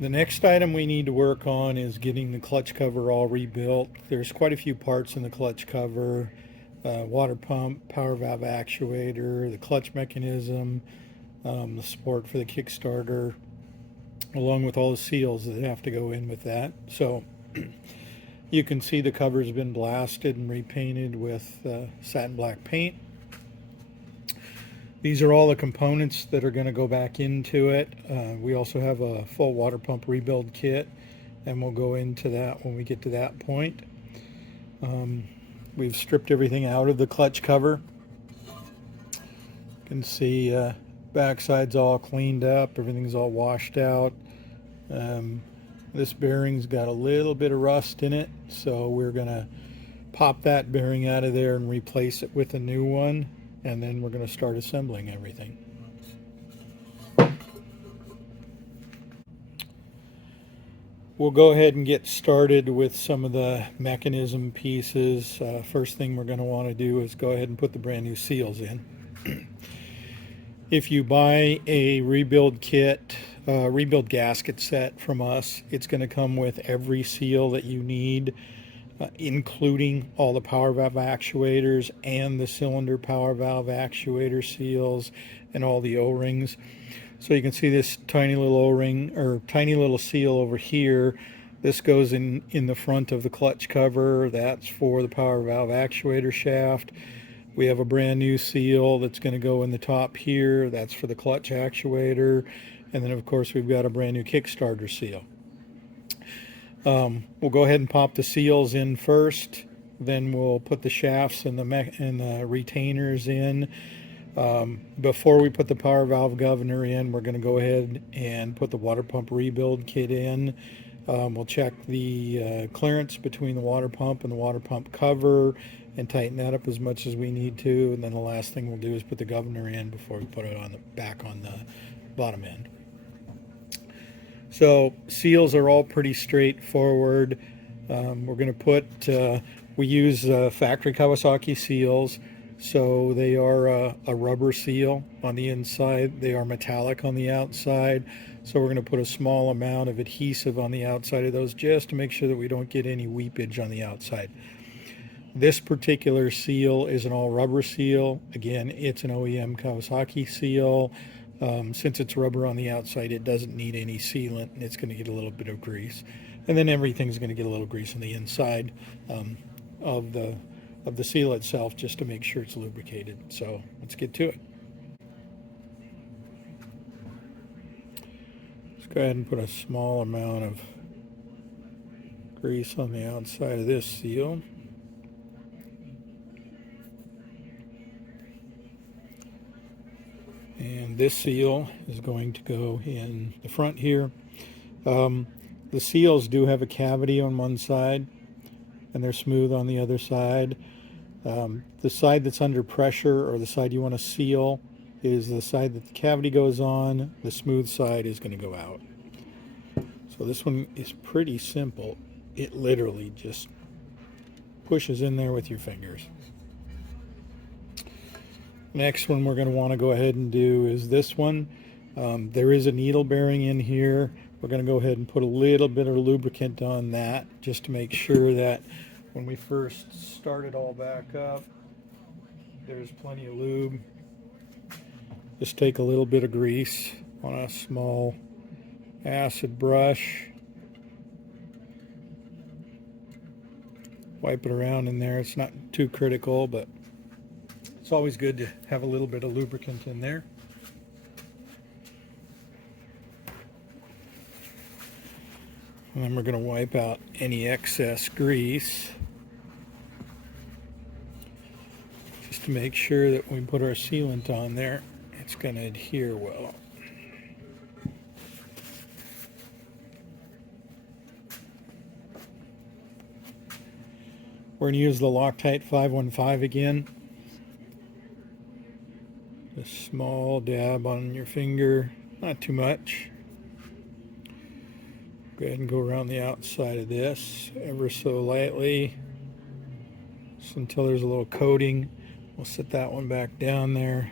The next item we need to work on is getting the clutch cover all rebuilt. There's quite a few parts in the clutch cover. Water pump, power valve actuator, the clutch mechanism, the support for the Kickstarter, along with all the seals that have to go in with that. So you can see the cover's been blasted and repainted with satin black paint. These are all the components that are going to go back into it. We also have a full water pump rebuild kit, and we'll go into that when we get to that point. We've stripped everything out of the clutch cover. You can see backside's all cleaned up, everything's all washed out. This bearing's got a little bit of rust in it, so we're going to pop that bearing out of there and replace it with a new one, and then we're going to start assembling everything. We'll go ahead and get started with some of the mechanism pieces. First thing we're going to want to do is go ahead and put the brand new seals in. If you buy a rebuild kit, rebuild gasket set from us, it's going to come with every seal that you need, including all the power valve actuators and the cylinder power valve actuator seals and all the O-rings. So you can see this tiny little O-ring or tiny little seal over here. This goes in the front of the clutch cover. That's for the power valve actuator shaft. We have a brand new seal that's going to go in the top here. That's for the clutch actuator. And then of course we've got a brand new Kickstarter seal. We'll go ahead and pop the seals in first. Then we'll put the shafts and the retainers in. Before we put the power valve governor in, we're going to go ahead and put the water pump rebuild kit in. We'll check the clearance between the water pump and the water pump cover and tighten that up as much as we need to. And then the last thing we'll do is put the governor in before we put it on the back on the bottom end. So seals are all pretty straightforward. We're going to put, we use factory Kawasaki seals. So they are a rubber seal on the inside. They are metallic on the outside. So we're going to put a small amount of adhesive on the outside of those just to make sure that we don't get any weepage on the outside. This particular seal is an all rubber seal. Again, it's an OEM Kawasaki seal. Since it's rubber on the outside, it doesn't need any sealant, and it's going to get a little bit of grease. And then everything's going to get a little grease on the inside of the seal itself, just to make sure it's lubricated. So let's get to it. Let's go ahead and put a small amount of grease on the outside of this seal. And this seal is going to go in the front here. The seals do have a cavity on one side, and they're smooth on the other side. The side that's under pressure, or the side you want to seal, is the side that the cavity goes on. The smooth side is going to go out. So this one is pretty simple. It literally just pushes in there with your fingers. Next one we're going to want to go ahead and do is this one. There is a needle bearing in here. We're going to go ahead and put a little bit of lubricant on that just to make sure that when we first start it all back up, there's plenty of lube. Just take a little bit of grease on a small acid brush. Wipe it around in there. It's not too critical, but it's always good to have a little bit of lubricant in there. And then we're going to wipe out any excess grease, just to make sure that when we put our sealant on there, it's going to adhere well. We're going to use the Loctite 515 again. A small dab on your finger, not too much. Go ahead and go around the outside of this ever so lightly, just until there's a little coating. We'll set that one back down there.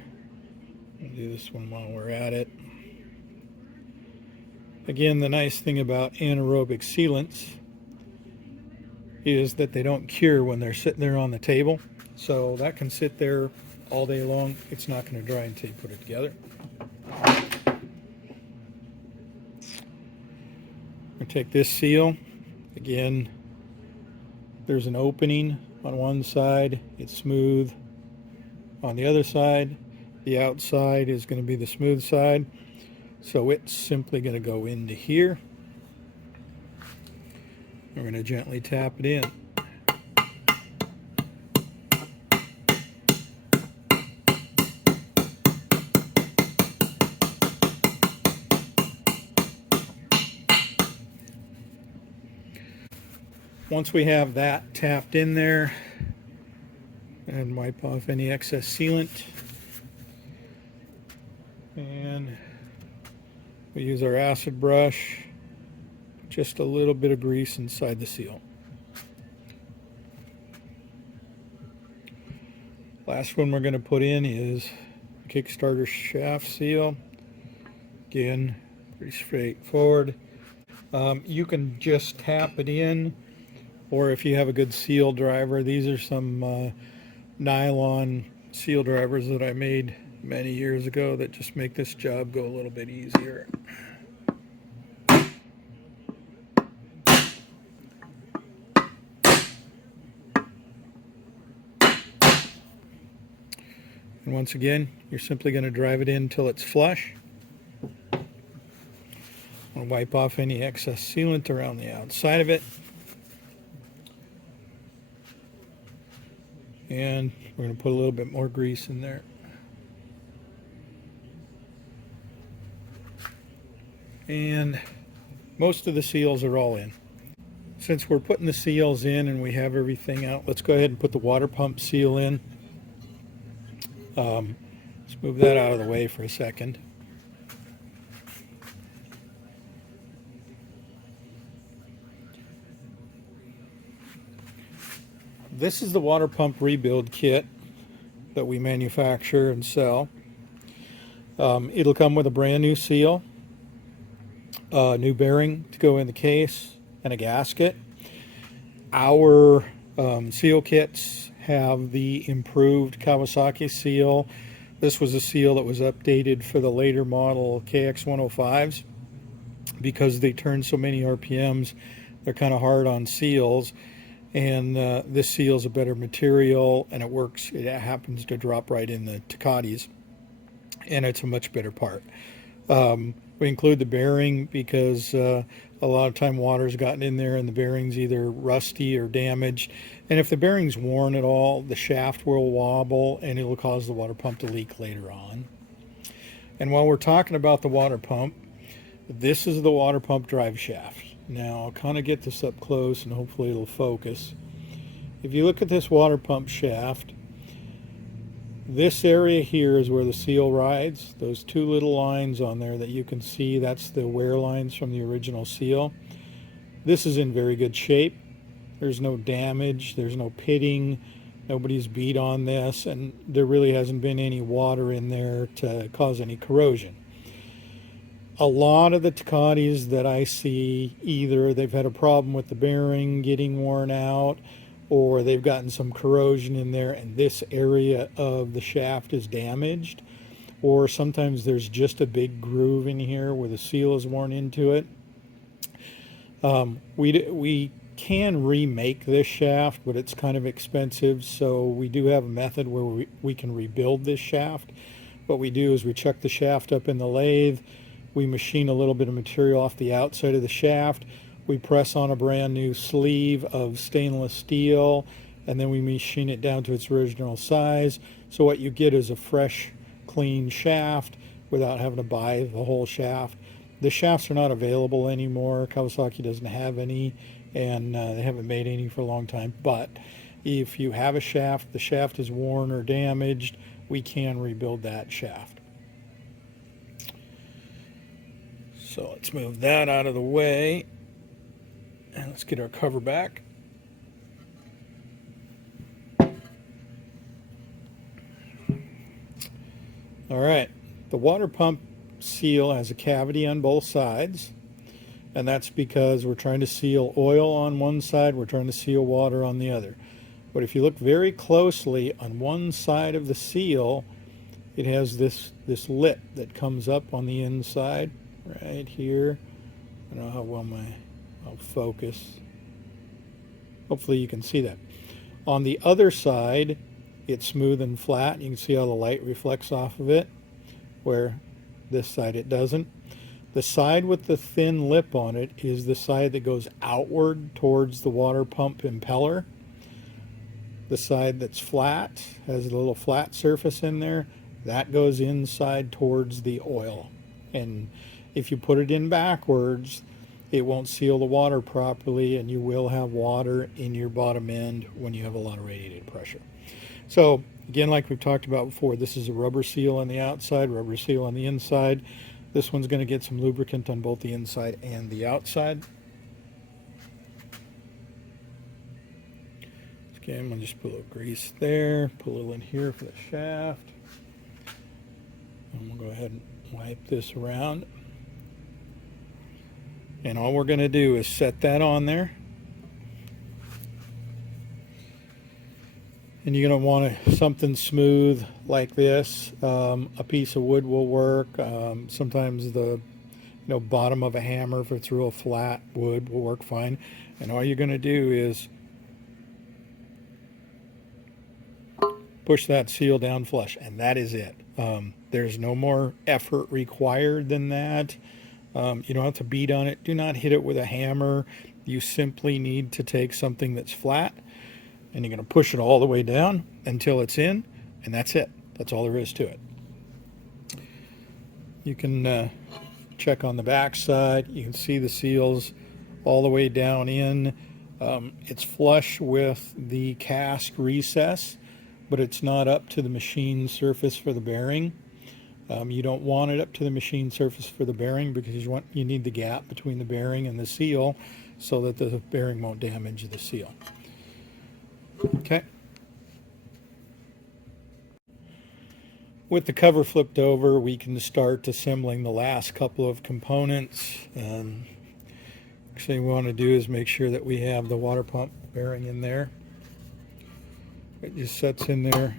We'll do this one while we're at it. Again, the nice thing about anaerobic sealants is that they don't cure when they're sitting there on the table. So that can sit there all day long. It's not going to dry until you put it together. I take this seal. Again, there's an opening on one side. It's smooth on the other side. The outside is going to be the smooth side. So it's simply going to go into here. We're going to gently tap it in. Once we have that tapped in there, and wipe off any excess sealant, and we use our acid brush, just a little bit of grease inside the seal. Last one we're going to put in is Kickstarter shaft seal. Again, pretty straightforward. You can just tap it in, or if you have a good seal driver, these are some nylon seal drivers that I made many years ago that just make this job go a little bit easier. And once again, you're simply going to drive it in until it's flush. I'm going to wipe off any excess sealant around the outside of it. And we're going to put a little bit more grease in there. And most of the seals are all in. Since we're putting the seals in and we have everything out, let's go ahead and put the water pump seal in. Let's move that out of the way for a second. This is the water pump rebuild kit that we manufacture and sell. It'll come with a brand new seal, a new bearing to go in the case, and a gasket. Our seal kits have the improved Kawasaki seal. This was a seal that was updated for the later model KX105s because they turn so many RPMs. They're kind of hard on seals. And this seal is a better material, and it works. It happens to drop right in the Tecates, and it's a much better part. We include the bearing because a lot of time water's gotten in there and the bearing's either rusty or damaged. And if the bearing's worn at all, the shaft will wobble and it'll cause the water pump to leak later on. And while we're talking about the water pump, this is the water pump drive shaft. Now I'll kind of get this up close and hopefully it'll focus. If you look at this water pump shaft, this area here is where the seal rides. Those two little lines on there that you can see, that's the wear lines from the original seal. This is in very good shape. There's no damage, there's no pitting, nobody's beat on this, and there really hasn't been any water in there to cause any corrosion. A lot of the Tecates that I see, either they've had a problem with the bearing getting worn out, or they've gotten some corrosion in there and this area of the shaft is damaged, or sometimes there's just a big groove in here where the seal is worn into it. We can remake this shaft, but it's kind of expensive, so we do have a method where we can rebuild this shaft. What we do is we chuck the shaft up in the lathe, we machine a little bit of material off the outside of the shaft, we press on a brand new sleeve of stainless steel, and then we machine it down to its original size. So what you get is a fresh, clean shaft without having to buy the whole shaft. The shafts are not available anymore. Kawasaki doesn't have any, and they haven't made any for a long time. But if you have a shaft, the shaft is worn or damaged, we can rebuild that shaft. So let's move that out of the way. And let's get our cover back. All right, the water pump seal has a cavity on both sides. and that's because we're trying to seal oil on one side, we're trying to seal water on the other. But if you look very closely on one side of the seal, it has this lip that comes up on the inside right here. I don't know how well I'll focus. Hopefully you can see that. On the other side, it's smooth and flat. You can see how the light reflects off of it, where this side it doesn't. The side with the thin lip on it is the side that goes outward towards the water pump impeller. The side that's flat, has a little flat surface in there, that goes inside towards the oil. And if you put it in backwards, it won't seal the water properly, and you will have water in your bottom end when you have a lot of radiated pressure. So again, like we've talked about before, this is a rubber seal on the outside, rubber seal on the inside. This one's going to get some lubricant on both the inside and the outside. Okay, I'm going to just put a little grease there, put a little in here for the shaft. And we'll go ahead and wipe this around. And all we're going to do is set that on there. And you're going to want something smooth like this. A piece of wood will work. Sometimes the bottom of a hammer, if it's real flat wood, will work fine. And all you're going to do is push that seal down flush, and that is it. There's no more effort required than that. You don't have to beat on it. Do not hit it with a hammer. You simply need to take something that's flat, and you're going to push it all the way down until it's in, and that's it. That's all there is to it. You can check on the back side. You can see the seals all the way down in. It's flush with the cast recess, but it's not up to the machine surface for the bearing. You don't want it up to the machine surface for the bearing because you need the gap between the bearing and the seal so that the bearing won't damage the seal. Okay. With the cover flipped over, we can start assembling the last couple of components. Actually, what we want to do is make sure that we have the water pump bearing in there. It just sets in there.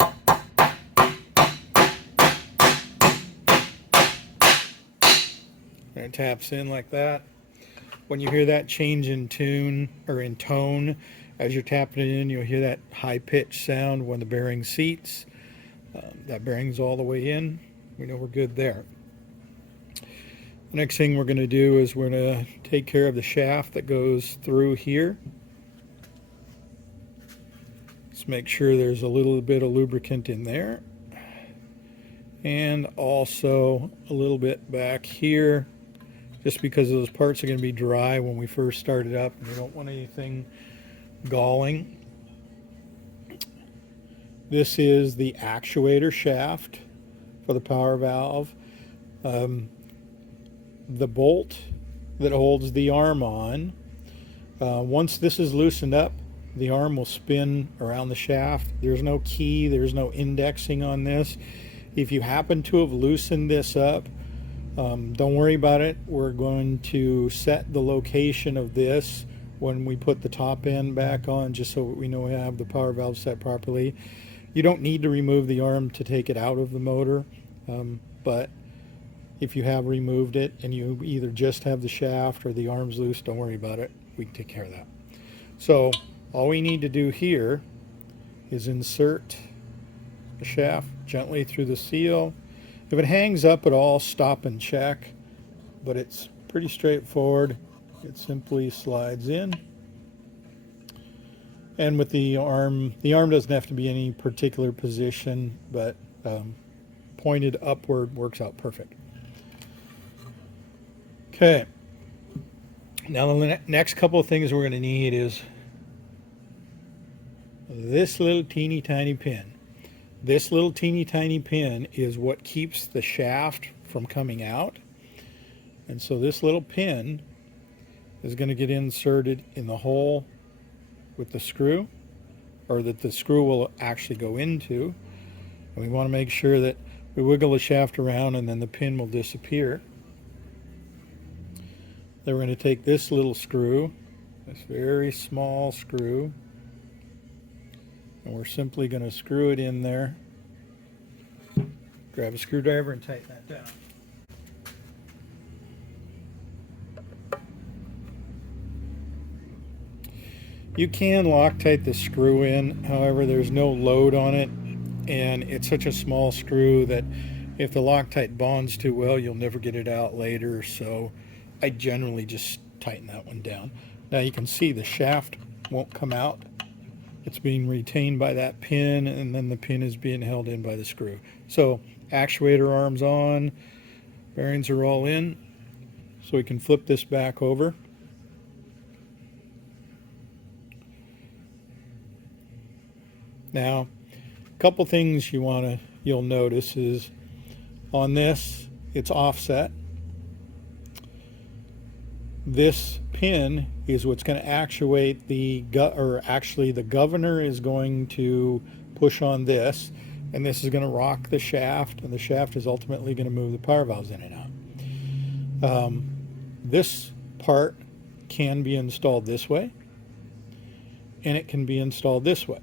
And it taps in like that. When you hear that change in tune or in tone, as you're tapping it in, you'll hear that high-pitched sound when the bearing seats. That bearing's all the way in. We know we're good there. The next thing we're going to do is we're going to take care of the shaft that goes through here. Let's make sure there's a little bit of lubricant in there. And also a little bit back here, just because those parts are going to be dry when we first start it up. We don't want anything galling. This is the actuator shaft for the power valve. The bolt that holds the arm on, once this is loosened up, the arm will spin around the shaft. There's no key, there's no indexing on this. If you happen to have loosened this up, don't worry about it. We're going to set the location of this when we put the top end back on, just so we know we have the power valve set properly. You don't need to remove the arm to take it out of the motor, but if you have removed it and you either just have the shaft or the arm's loose, don't worry about it. We can take care of that. So all we need to do here is insert the shaft gently through the seal. If it hangs up at all, stop and check, but it's pretty straightforward. It simply slides in. And with the arm doesn't have to be any particular position, but pointed upward works out perfect. Okay. Now the next couple of things we're going to need is this little teeny tiny pin. This little teeny tiny pin is what keeps the shaft from coming out. And so this little pin is going to get inserted in the hole with the screw, or that the screw will actually go into. And we want to make sure that we wiggle the shaft around and then the pin will disappear. Then we're going to take this little screw, this very small screw, and we're simply going to screw it in there. Grab a screwdriver and tighten that down. You can Loctite the screw in, however there's no load on it, and it's such a small screw that if the Loctite bonds too well, you'll never get it out later, so I generally just tighten that one down. Now you can see the shaft won't come out. It's being retained by that pin, and then the pin is being held in by the screw. So actuator arms on, bearings are all in, so we can flip this back over. Now, a couple things you'll notice is on this, it's offset. This pin is what's going to actuate the governor is going to push on this, and this is going to rock the shaft, and the shaft is ultimately going to move the power valves in and out. This part can be installed this way, and it can be installed this way.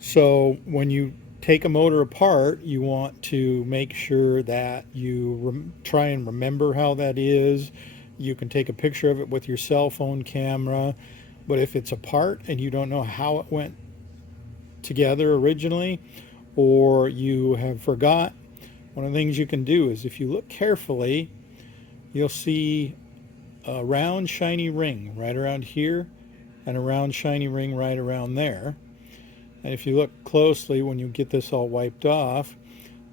So when you take a motor apart, you want to make sure that you try and remember how that is. You can take a picture of it with your cell phone camera, but if it's apart and you don't know how it went together originally, or you have forgot, one of the things you can do is, if you look carefully, you'll see a round shiny ring right around here and a round shiny ring right around there. And if you look closely, when you get this all wiped off,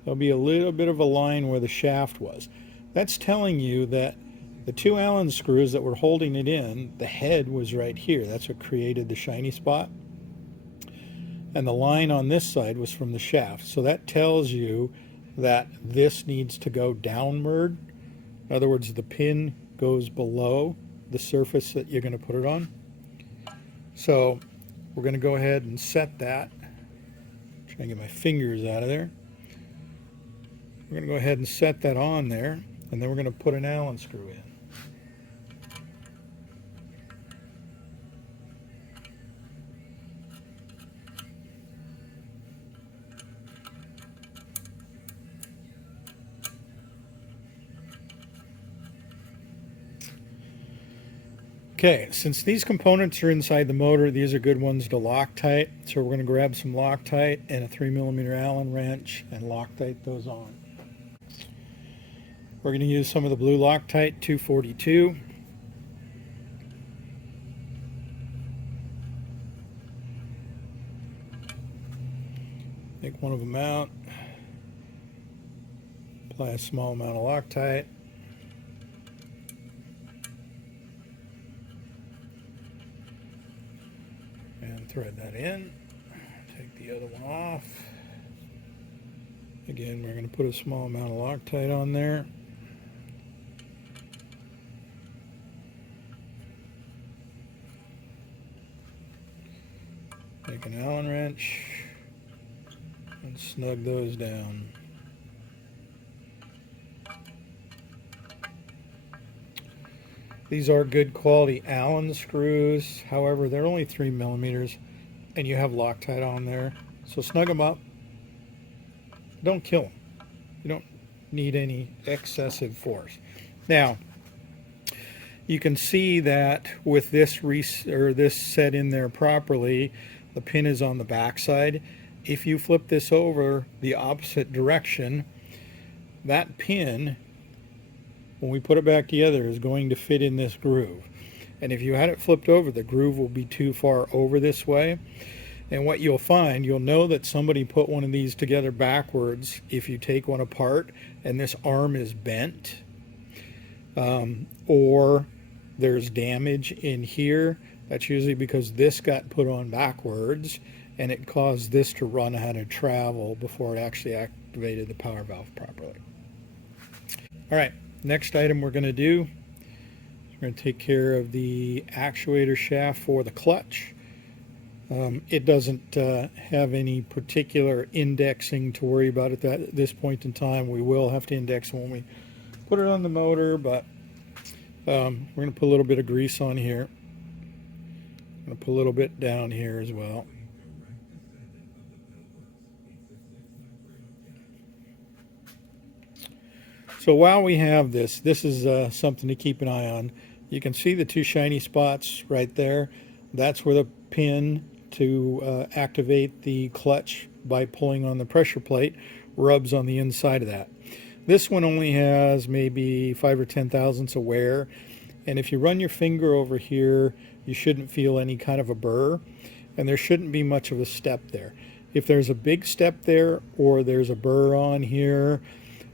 there'll be a little bit of a line where the shaft was. That's telling you that the two Allen screws that were holding it in, the head was right here. That's what created the shiny spot. And the line on this side was from the shaft. So that tells you that this needs to go downward. In other words, the pin goes below the surface that you're going to put it on. So we're going to go ahead and set that. Try and get my fingers out of there. We're going to go ahead and set that on there, and then we're going to put an Allen screw in. Okay, since these components are inside the motor, these are good ones to Loctite. So we're going to grab some Loctite and a 3mm Allen wrench and Loctite those on. We're going to use some of the blue Loctite 242. Take one of them out. Apply a small amount of Loctite. Thread that in, take the other one off. Again, we're going to put a small amount of Loctite on there. Take an Allen wrench and snug those down. These are good quality Allen screws, however they're only 3mm and you have Loctite on there, so snug them up. Don't kill them. You don't need any excessive force. Now you can see that with this this set in there properly, the pin is on the back side. If you flip this over the opposite direction, that pin, when we put it back together, is going to fit in this groove. And if you had it flipped over, the groove will be too far over this way. And what you'll find, you'll know that somebody put one of these together backwards if you take one apart and this arm is bent, or there's damage in here. That's usually because this got put on backwards and it caused this to run out of travel before it actually activated the power valve properly. All right. Next item we're going to do, we're going to take care of the actuator shaft for the clutch. It doesn't have any particular indexing to worry about at this point in time. We will have to index when we put it on the motor, but We're going to put a little bit of grease on here. I'm going to put a little bit down here as well. So while we have this, this is something to keep an eye on. You can see the two shiny spots right there. That's where the pin to activate the clutch by pulling on the pressure plate rubs on the inside of that. This one only has maybe 5 or 10 thousandths of wear, and if you run your finger over here, you shouldn't feel any kind of a burr, and there shouldn't be much of a step there. If there's a big step there or there's a burr on here,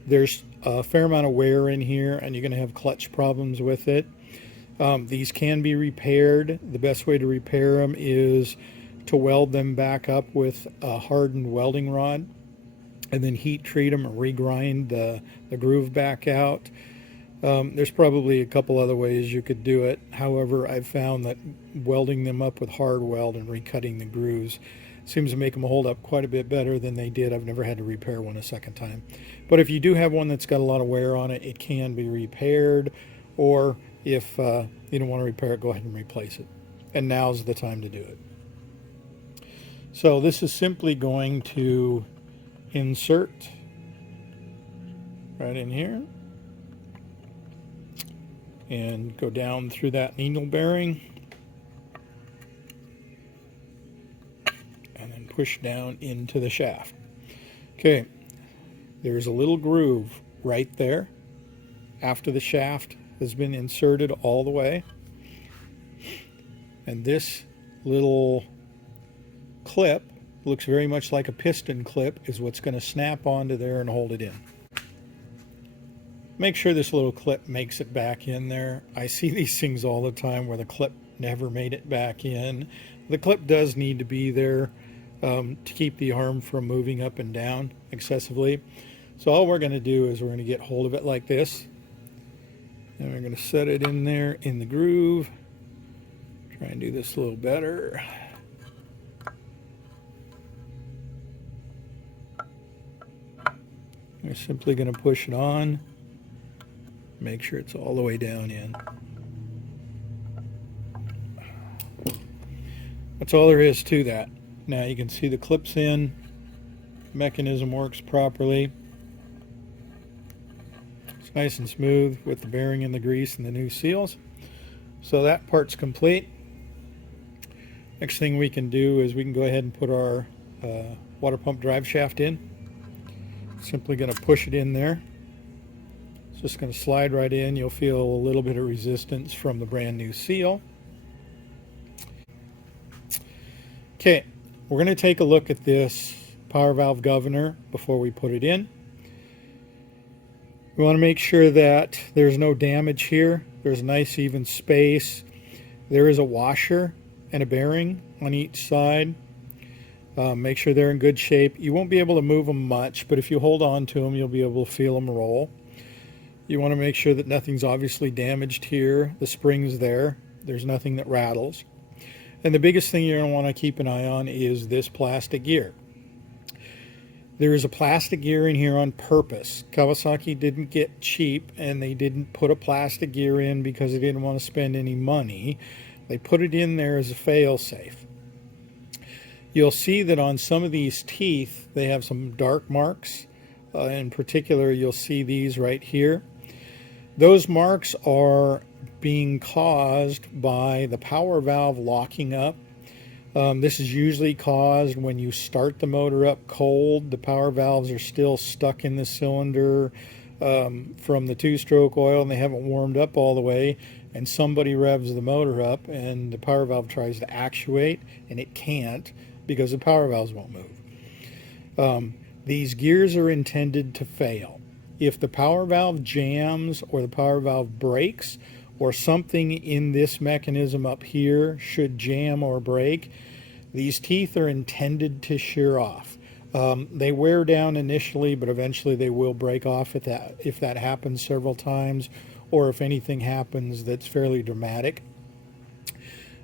there's a fair amount of wear in here, and you're going to have clutch problems with it. These can be repaired. The best way to repair them is to weld them back up with a hardened welding rod, and then heat treat them and regrind the groove back out. There's probably a couple other ways you could do it. However, I've found that welding them up with hard weld and recutting the grooves seems to make them hold up quite a bit better than they did. I've never had to repair one a second time. But if you do have one that's got a lot of wear on it, it can be repaired. Or if you don't want to repair it, go ahead and replace it. And now's the time to do it. So this is simply going to insert right in here and go down through that needle bearing and then push down into the shaft. Okay, there's a little groove right there after the shaft has been inserted all the way, and this little clip looks very much like a piston clip is what's going to snap onto there and hold it in. Make sure this little clip makes it back in there. I see these things all the time where the clip never made it back in. The clip does need to be there to keep the arm from moving up and down excessively. So all we're going to do is we're going to get hold of it like this, and we're going to set it in there in the groove. Try and do this a little better. We're simply going to push it on. Make sure it's all the way down in. That's all there is to that. Now you can see the clips in. Mechanism works properly. It's nice and smooth with the bearing and the grease and the new seals. So that part's complete. Next thing we can do is we can go ahead and put our water pump drive shaft in. Simply going to push it in there. It's just going to slide right in. You'll feel a little bit of resistance from the brand new seal. Okay, we're going to take a look at this power valve governor before we put it in. We want to make sure that there's no damage here. There's a nice even space. There is a washer and a bearing on each side. Make sure they're in good shape. You won't be able to move them much, but if you hold on to them, you'll be able to feel them roll. You want to make sure that nothing's obviously damaged here. The spring's there. There's nothing that rattles. And the biggest thing you're going to want to keep an eye on is this plastic gear. There is a plastic gear in here on purpose. Kawasaki didn't get cheap, and they didn't put a plastic gear in because they didn't want to spend any money. They put it in there as a fail-safe. You'll see that on some of these teeth, they have some dark marks. In particular, you'll see these right here. Those marks are being caused by the power valve locking up. This is usually caused when you start the motor up cold. The power valves are still stuck in the cylinder from the two-stroke oil, and they haven't warmed up all the way, and somebody revs the motor up and the power valve tries to actuate, and it can't because the power valves won't move. These gears are intended to fail. If the power valve jams or the power valve breaks, or something in this mechanism up here should jam or break, these teeth are intended to shear off. They wear down initially, but eventually they will break off if that happens several times, or if anything happens that's fairly dramatic.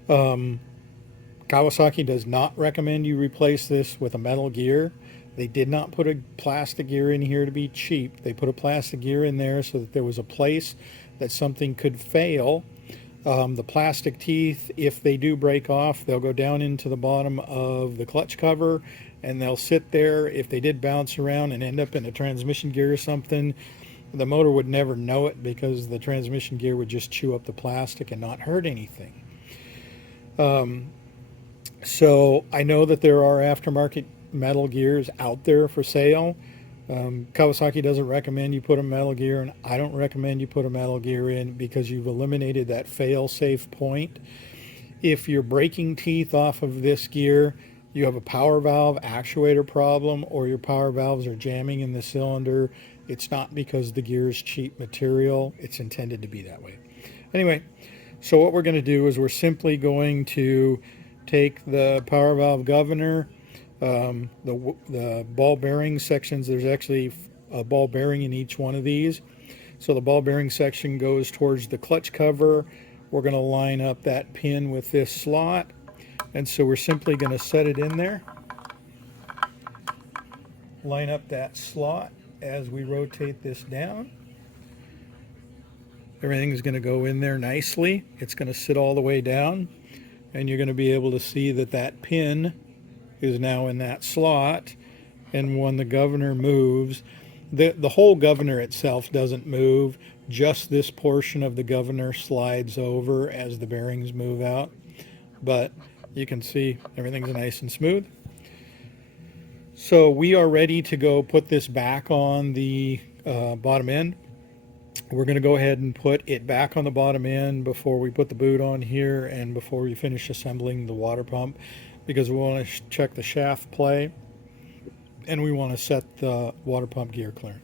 Kawasaki does not recommend you replace this with a metal gear. They did not put a plastic gear in here to be cheap. They put a plastic gear in there so that there was a place that something could fail. The plastic teeth, if they do break off, they'll go down into the bottom of the clutch cover and they'll sit there. If they did bounce around and end up in a transmission gear or something, the motor would never know it because the transmission gear would just chew up the plastic and not hurt anything. So I know that there are aftermarket metal gears out there for sale. Kawasaki doesn't recommend you put a metal gear in. I don't recommend you put a metal gear in because you've eliminated that fail-safe point. If you're breaking teeth off of this gear, you have a power valve actuator problem, or your power valves are jamming in the cylinder. It's not because the gear is cheap material. It's intended to be that way. Anyway, so what we're going to do is we're simply going to take the power valve governor, the ball bearing sections. There's actually a ball bearing in each one of these. So the ball bearing section goes towards the clutch cover. We're going to line up that pin with this slot. And so we're simply going to set it in there. Line up that slot as we rotate this down. Everything's going to go in there nicely. It's going to sit all the way down. And you're going to be able to see that that pin is now in that slot. And when the governor moves, the whole governor itself doesn't move. Just this portion of the governor slides over as the bearings move out. But you can see everything's nice and smooth. So we are ready to go put this back on the bottom end. We're going to go ahead and put it back on the bottom end before we put the boot on here and before we finish assembling the water pump, because we want to check the shaft play and we want to set the water pump gear clearance.